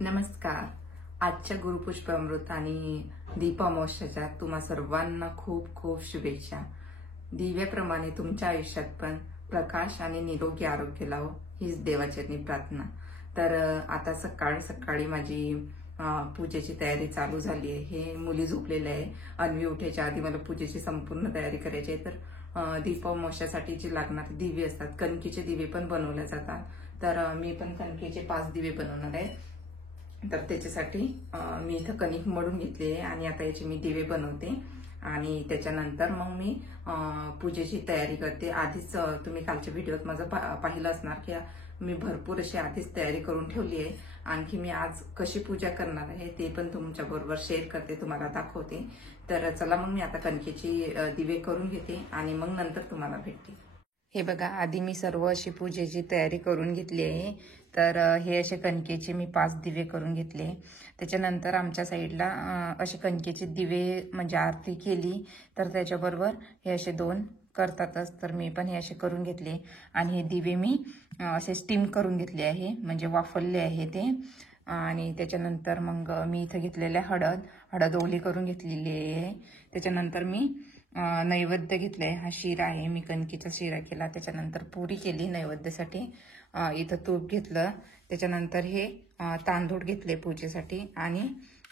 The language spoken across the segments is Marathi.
नमस्कार. आजच्या गुरुपुष्प अमृत आणि दीप अमावस्येच्या तुम्हा सर्वांना खूप खूप शुभेच्छा. दिव्याप्रमाणे तुमच्या आयुष्यात पण प्रकाश आणि निरोगी आरोग्य लावो हीच देवाचरणी प्रार्थना. तर आता सकाळी सकाळी माझी पूजेची तयारी चालू झाली आहे. हे मुली झोपलेल्या आहे. अन्वी उठायच्या आधी मला पूजेची संपूर्ण तयारी करायची आहे. तर दीप अमावस्येसाठी जे लागणारे दिवे असतात, कणकीचे दिवे पण बनवले जातात. तर मी पण कणकेचे 5 दिवे बनवणार आहे. तर त्याच्यासाठी मी इथं कणिक मळून घेतली आहे आणि आता याचे मी दिवे बनवते आणि त्याच्यानंतर मग मी पूजेची तयारी करते. आधीच तुम्ही कालच्या व्हिडिओत माझं पाहिलं असणार की मी भरपूर अशी आधीच तयारी करून ठेवली आहे. आणखी मी आज कशी पूजा करणार आहे ते पण तुमच्या बरोबर शेअर करते, तुम्हाला दाखवते. तर चला मग मी आता कणकेची दिवे करून घेते आणि मग नंतर तुम्हाला भेटते. हे बघा, आधी मी सर्व अशी पूजेची तयारी करून घेतली आहे. तर हे असे कणकेचे मी 5 दिवे करून घेतले. त्याच्यानंतर आमच्या साईडला असे कणकेचे दिवे म्हणजे आरती केली तर त्याच्याबरोबर हे असे 2 करतातच. तर मी पण हे असे करून घेतले आणि हे दिवे मी असे स्टीम करून घेतले आहे, म्हणजे वाफवले आहे ते. आणि त्याच्यानंतर मग मी इथं घेतलेले हळद ओली करून घेतलेली आहे. त्याच्यानंतर मी नैवेद्य घेतलाय. हा शिरा आहे, मी कणकीचा शिरा केला. त्याच्यानंतर पुरी केली नैवेद्यासाठी. इथं तूप घेतलं. त्याच्यानंतर हे तांदूळ घेतले पूजेसाठी आणि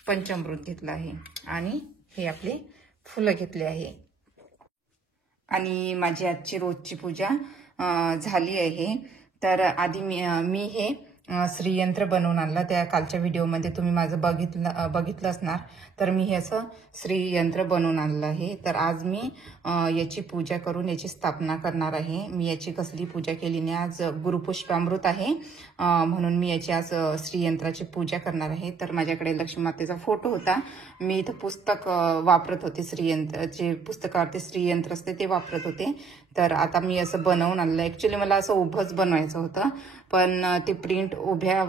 पंचामृत घेतलं आहे आणि हे आपले फुलं घेतले आहे. आणि माझी आजची रोजची पूजा झाली आहे. तर आधी मी हे श्रीयंत्र बनवून आणलं. त्या कालच्या व्हिडिओमध्ये तुम्ही माझं बघितलं असणार. तर मी हे असं श्रीयंत्र बनवून आणलं आहे. तर आज मी याची पूजा करून याची स्थापना करणार आहे. मी याची कसली पूजा केली नाही. आज गुरुपुष्पामृत आहे म्हणून मी याची आज श्रीयंत्राची पूजा करणार आहे. तर माझ्याकडे लक्ष्मी मातेचा फोटो होता. मी इथं पुस्तक वापरत होते, श्रीयंत्र जे पुस्तकावरती श्रीयंत्र असते ते वापरत होते. तर आता मी असं बनवून आणलं. ऍक्च्युली मला असं उभंच बनवायचं होतं, पण ते प्रिंट उभ्या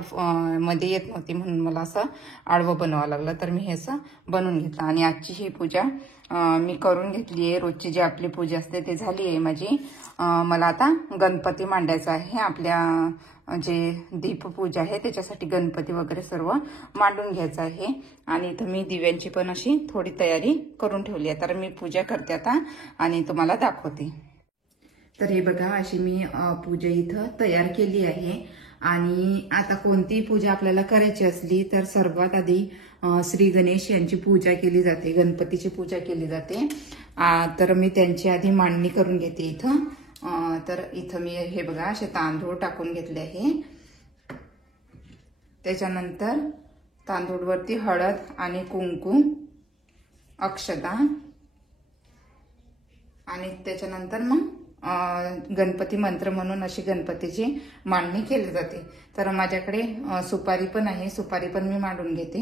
मध्ये येत नव्हती म्हणून मला असं आडवं बनवावं लागलं. तर मी हे असं बनवून घेतलं आणि आजची ही पूजा मी करून घेतली आहे. रोजची जी आपली पूजा असते ते झाली आहे माझी. मला आता गणपती मांडायचा आहे. आपल्या जे दीपपूजा आहे त्याच्यासाठी गणपती वगैरे सर्व मांडून घ्यायचं आहे. आणि इथं मी दिव्यांची पण अशी थोडी तयारी करून ठेवली आहे. तर मी पूजा करते आता आणि तुम्हाला दाखवते. तर हे बघा, अशी मी पूजा इथं तयार केली आहे. आणि आता कोणतीही पूजा आपल्याला करायची असली तर सर्वात आधी श्री गणेश यांची पूजा केली जाते, गणपतीची पूजा केली जाते. तर मी त्यांची आधी मांडणी करून घेते इथं. तर इथं मी हे बघा असे तांदूळ टाकून घेतले आहे. त्याच्यानंतर तांदूळवरती हळद आणि कुंकू, अक्षता आणि त्याच्यानंतर मग गणपती मंत्र म्हणून अशी गणपतीची मांडणी केली जाते. तर माझ्याकडे सुपारी पण आहे, सुपारी पण मी मांडून घेते.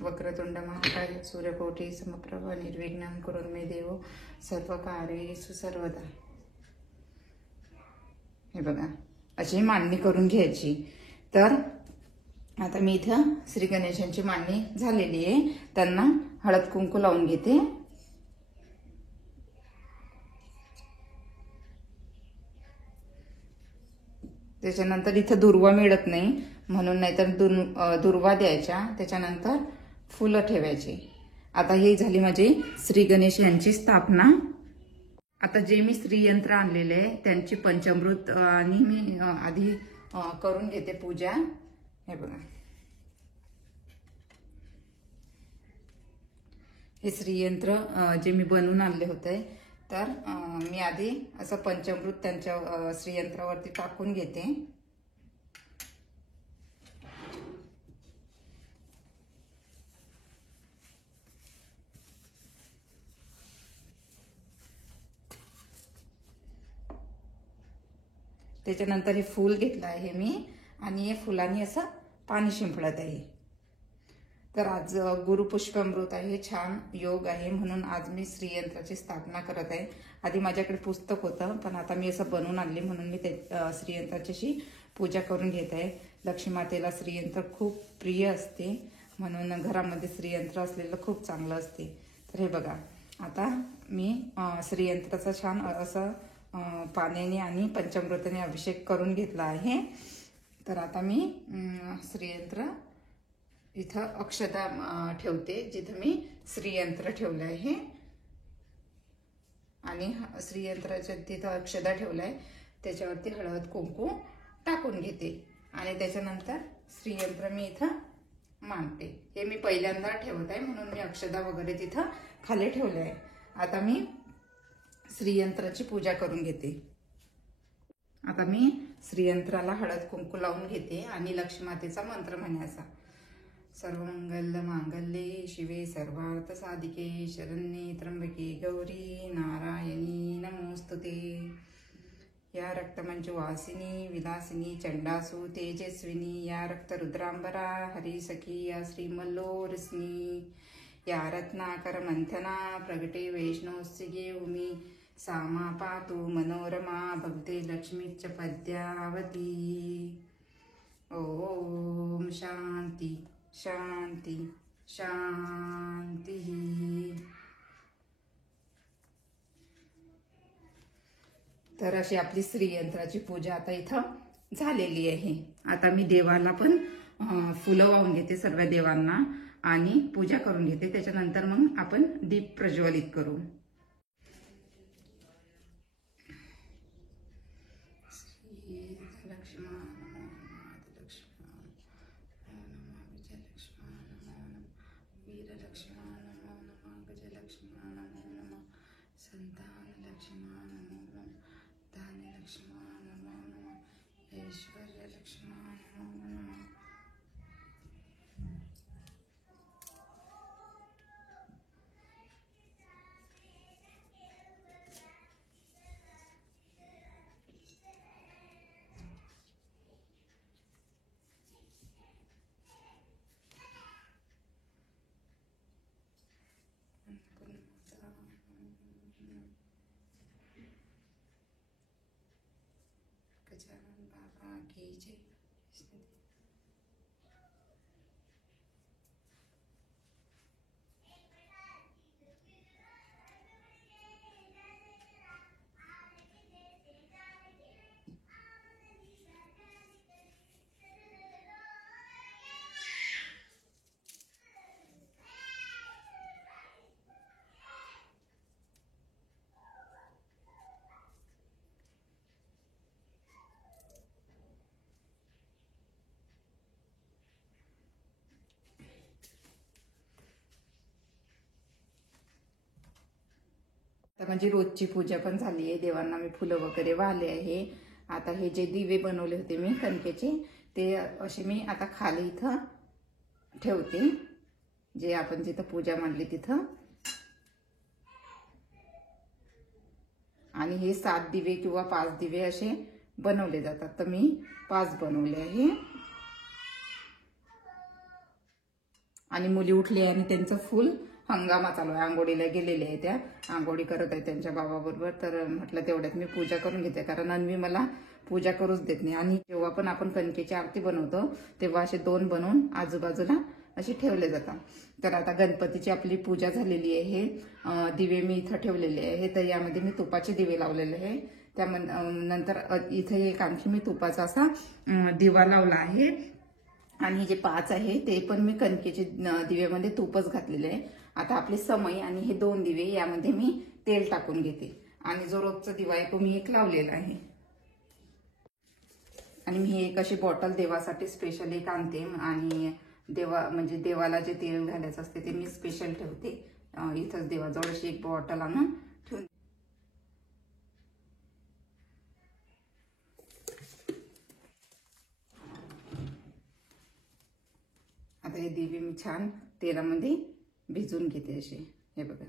वक्रतुंड महाकाय सूर्यकोटी समप्रभ निर्विघ्नं कुरु मे देव सर्व कार्येषु सर्वदा. हे बघा, अशी मांडणी करून घ्यायची. तर आता मी इथं श्री गणेशांची मांडणी झालेली आहे. त्यांना हळद कुंकू लावून घेते. त्याच्यानंतर इथं दुर्वा मिळत नाही म्हणून, नाहीतर दुर्वा द्यायच्या. त्याच्यानंतर फुलं ठेवायची. आता ही झाली माझी श्री गणेश यांची स्थापना. आता जे मी श्रीयंत्र आणलेले आहे त्यांची पंचामृत आणि मी आधी करून घेते पूजा. हे बघा, हे श्रीयंत्र जे मी बनवून आणले होते. तर मी आधी असं पंचामृत त्यांच्या श्रीयंत्रावरती टाकून घेते. त्याच्यानंतर हे फूल घेतलं आहे मी आणि हे फुलांनी असं पाणी शिंपडत आहे. तर आज गुरुपुष्पामृत आहे, छान योग आहे म्हणून आज मी श्रीयंत्राची स्थापना करत आहे. आधी माझ्याकडे पुस्तक होतं, पण आता मी असं बनवून आणले म्हणून मी ते श्रीयंत्राची पूजा करून घेत आहे. लक्ष्मी मातेला श्रीयंत्र खूप प्रिय असते म्हणून घरामध्ये श्रीयंत्र असलेलं खूप चांगलं असते. तर हे बघा, आता मी श्रीयंत्राचा छान असं पाण्याने आणि पंचामृताने अभिषेक करून घेतला आहे. तर आता मी श्रीयंत्र इथं अक्षता ठेवते, जिथं मी श्रीयंत्र ठेवलं आहे आणि श्रीयंत्राच्या तिथं अक्षता ठेवलाय, त्याच्यावरती हळद कुंकू टाकून घेते आणि त्याच्यानंतर श्रीयंत्र मी इथं मांडते. हे मी पहिल्यांदा ठेवत आहे म्हणून मी अक्षता वगैरे तिथं खाली ठेवले आहे. आता मी श्रीयंत्राची पूजा करून घेते. आता मी श्रीयंत्राला हळद कुंकू लावून घेते आणि लक्ष्मीमातेचा मंत्र म्हणायचा. सर्वमंगल मांगल्ये शिवे सर्वार्थ साधिके शरण्ये त्र्यंबके गौरी नारायणी नमोस्तुते. या रक्तमंजुवासिनी विलासिनी चंडासु तेजस्विनी या रक्तरुद्रांबरा हरिसखी या श्रीमल्लोरस्नी या रत्नाकर मंथना प्रगटे वैष्णोस्तिगे उमी सामा पातु मनोरमा भक्ते लक्ष्मीच पद्यावती. ओम शांती शांती शांती. तर अशी आपली श्रीयंत्राची पूजा आता इथं झालेली आहे. आता मी देवाला पण फुलं वाहून घेते, सर्व देवांना, आणि पूजा करून घेते. त्याच्यानंतर मग आपण दीप प्रज्वलित करू. गजानन बाबा की जय. तर म्हणजे रोजची पूजा पण झाली आहे. देवांना मी फुलं वगैरे वाहले आहे. आता हे जे दिवे बनवले होते मी कणकेचे, ते असे मी आता खाली इथं ठेवते, जे आपण जिथं पूजा मांडली तिथं. आणि हे 7 दिवे किंवा 5 दिवे असे बनवले जातात. तर मी 5 बनवले आहे. आणि मुली उठली आणि त्यांचं फुल हंगामा चालू आहे. आंघोळीला गेलेले आहे, त्या आंघोळी करत आहे त्यांच्या बाबाबरोबर. तर म्हटलं तेवढ्यात मी पूजा करून घेते, कारण अन्वी मला पूजा करूच देत नाही. आणि जेव्हा पण आपण कणकेची आरती बनवतो तेव्हा असे 2 बनवून आजूबाजूला असे ठेवले जातात. तर आता गणपतीची आपली पूजा झालेली आहे. दिवे मी इथं ठेवलेले आहे. तर यामध्ये मी तुपाचे दिवे लावलेले आहे. नंतर इथे एक आणखी मी तुपाचा असा दिवा लावला आहे. आणि जे 5 आहे ते पण मी कणकेचे दिव्यामध्ये तूपच घातलेले आहे. आता आपले समय आणि हे 2 दिवे यामध्ये मी तेल टाकून घेते. आणि जो रोजचा दिवा आहे तो मी एक लावलेला आहे. आणि मी एक अशी बॉटल देवासाठी स्पेशल एक आणते. आणि देवाला जे तेल घालायचं असते ते मी स्पेशल ठेवते. इथंच देवाजवळ अशी एक बॉटल आणून ठेवून. आता हे दिवे मी छान तेलामध्ये भिजून घेते असे. हे बघा,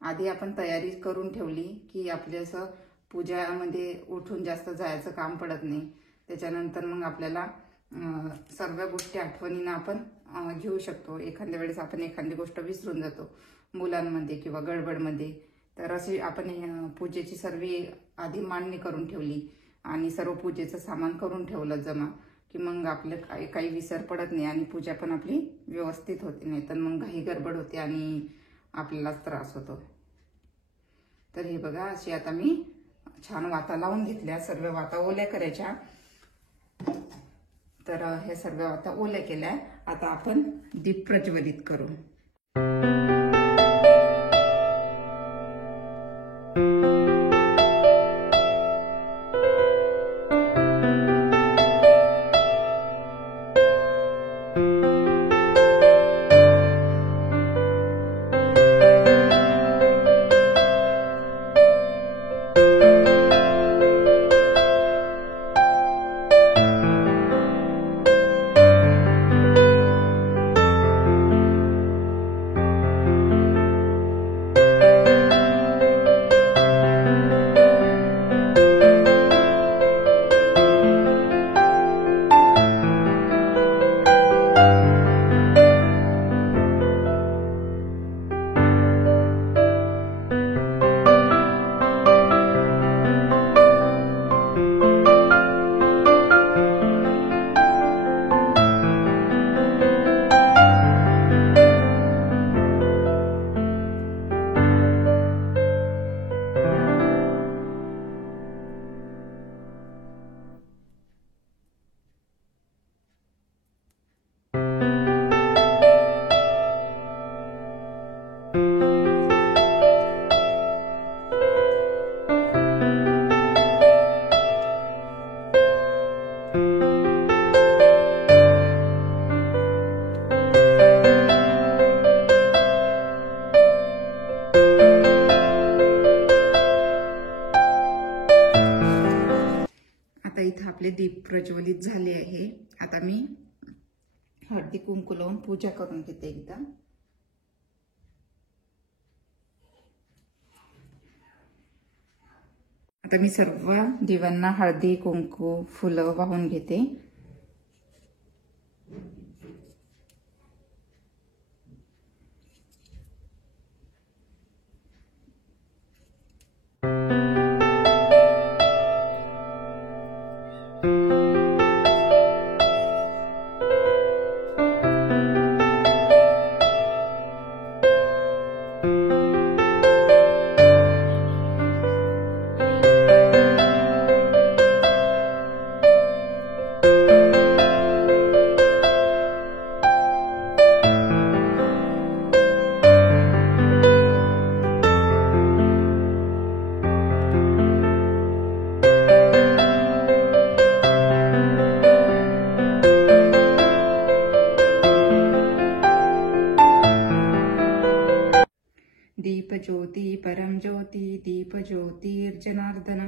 आधी आपण तयारी करून ठेवली की आपल्या असं पूजामध्ये उठून जास्त जायचं काम पडत नाही. त्याच्यानंतर मग आपल्याला सर्व गोष्टी आठवणीनं आपण घेऊ शकतो. एखाद्या वेळेस आपण एखादी गोष्ट विसरून जातो मुलांमध्ये किंवा गडबडमध्ये. तर अशी आपण पूजेची सर्व आधी मांडणी करून ठेवली आणि सर्व पूजेचं सामान करून ठेवलं जमा, की मग आपलं काही विसर पडत नाही आणि पूजा पण आपली व्यवस्थित होते. नाही तर मग घाई गडबड होते आणि आपल्यालाच त्रास होतो. तर हे बघा, अशी आता मी छान वाता लावून घेतल्या. सर्व वाता ओल्या करायच्या तर हे सर्व आता ओले केलंय. आता आपण दीप प्रज्वलित करू. आता इथं आपले दीप प्रज्वलित झाले आहे. आता मी हळदी कुंकू लावून पूजा करून घेते एकदा. आता मी सर्व दिव्यांना हळदी कुंकू फुलं वाहून घेते. दीप ज्योति परम ज्योति दीप ज्योतिर्जनार्दन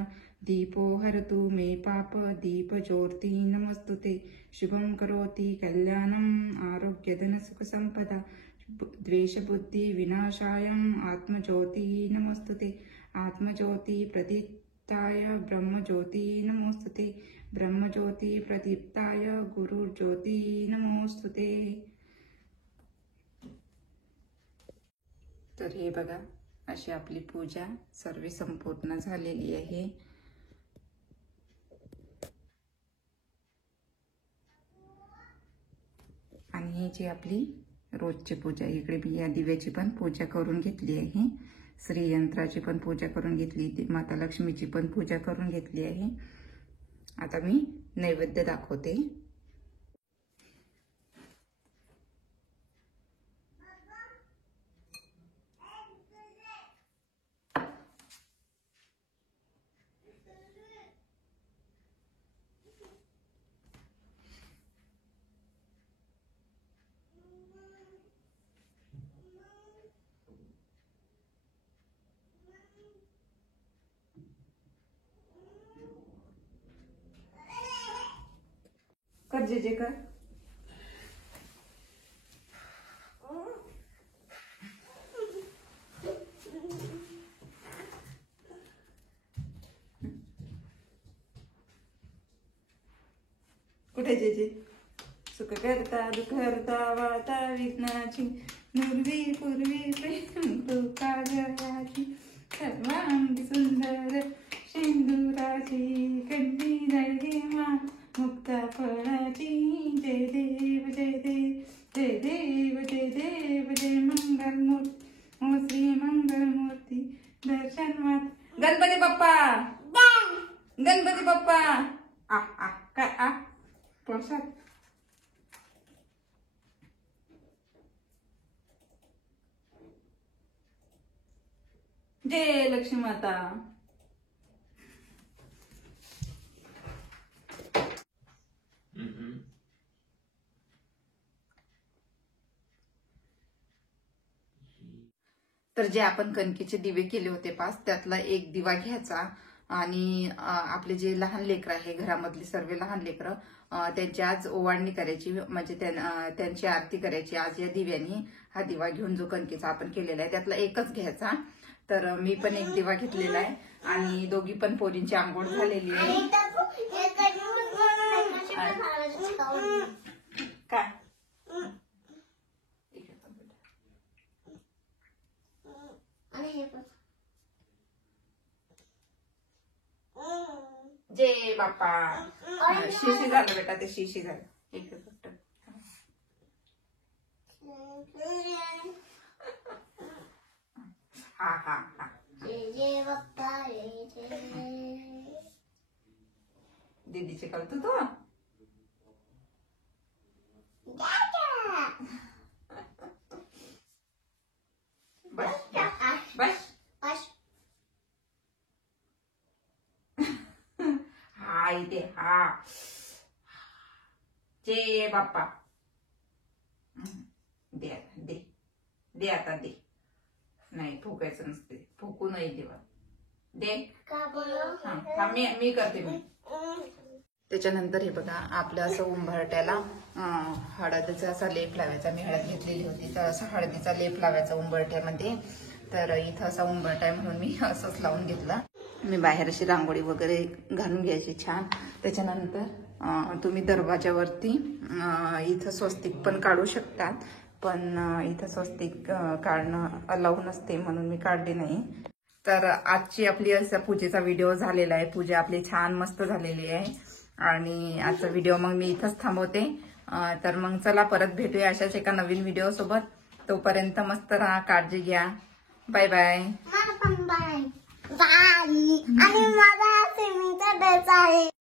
दीपो हरतु मे पाप दीप ज्योति नमस्तुते शुभं करोति कल्याणम् आरोग्य धन सुख संपदा द्वेष बुद्धि विनाशायं आत्मज्योति नमस्तुते आत्मज्योति प्रदीप्ताय ब्रह्म ज्योति नमोस्तुते ब्रह्म ज्योति प्रदीप्ताय गुरु ज्योति नमोस्तुते. तर हे बघा अशी आपली पूजा सर्व संपूर्ण झालेली आहे. आणि ही जी आपली रोजची पूजा, इकडे मी या दिव्याची पण पूजा करून घेतली आहे, श्रीयंत्राची पण पूजा करून घेतली, माता लक्ष्मीची पण पूजा करून घेतली आहे. आता मी नैवेद्य दाखवते. कर जे कर. कुठे जे सुख करता दुख हरता वाता विघ्नाची नुर्वी पूर्वी प्रेम कृपा जयाची सर्वांगी सुंदर शेंदुराची कंडी जळगे मा मुक्ता फळाची. जय देव जय देव जय देव जय देव जय मंगलमूर्ती ओ श्री मंगलमूर्ती दर्शन मात. गणपती बाप्पा गणपती बाप्पा. आ आ काय आ प्रसाद जय लक्ष्मी माता. तर जे आपण कणकेचे दिवे केले होते 5 त्यातला एक दिवा घ्यायचा आणि आपले जे लहान लेकरं आहे घरामधली सर्व लहान लेकरं त्यांची आज ओवाळणी करायची म्हणजे त्यांची आरती करायची आज या दिव्यानी. हा दिवा घेऊन जो कणकेचा आपण केलेला आहे त्यातला एकच घ्यायचा. तर मी पण एक दिवा घेतलेला आहे आणि दोघी पण पोरींची आंघोळ झालेली आहे. काय जय बाप्पा. शिशी झालं बेटा ते शिशी झालं. एक फक्त हा हा हा जय बाप्पा दीदीचे कळतो तो बस बस हा इथे हा जय बाप्पा. दे आता दे दे आता दे. नाही फुकायचं नसते फुकू नाही देवा दे. हा मी करते मी. त्याच्यानंतर हे बघा आपलं असं उंबरट्याला हळदीचा असा लेप लावायचा. मी हळद घेतलेली होती तर असा हळदीचा लेप लावायचा उंबरट्यामध्ये. तर इथं असा उंबरटा आहे म्हणून मी असंच लावून घेतला. मी बाहेर अशी रांगोळी वगैरे घालून घ्यायची छान. त्याच्यानंतर तुम्ही दरवाजावरती इथं स्वस्तिक पण काढू शकतात पण इथं स्वस्तिक काढणं अलाऊ नसते म्हणून मी काढली नाही. तर आजची आपली असा पूजेचा व्हिडिओ झालेला आहे. पूजा आपली छान मस्त झालेली आहे आणि आजचा व्हिडिओ मग मी इथंच थांबवते. तर मग चला परत भेटूया अशाच एका नवीन व्हिडिओ सोबत. तोपर्यंत मस्त राहा, काळजी घ्या. Bye bye. बाय. आणि मला स्विमिंगचा ड्रेस आहे.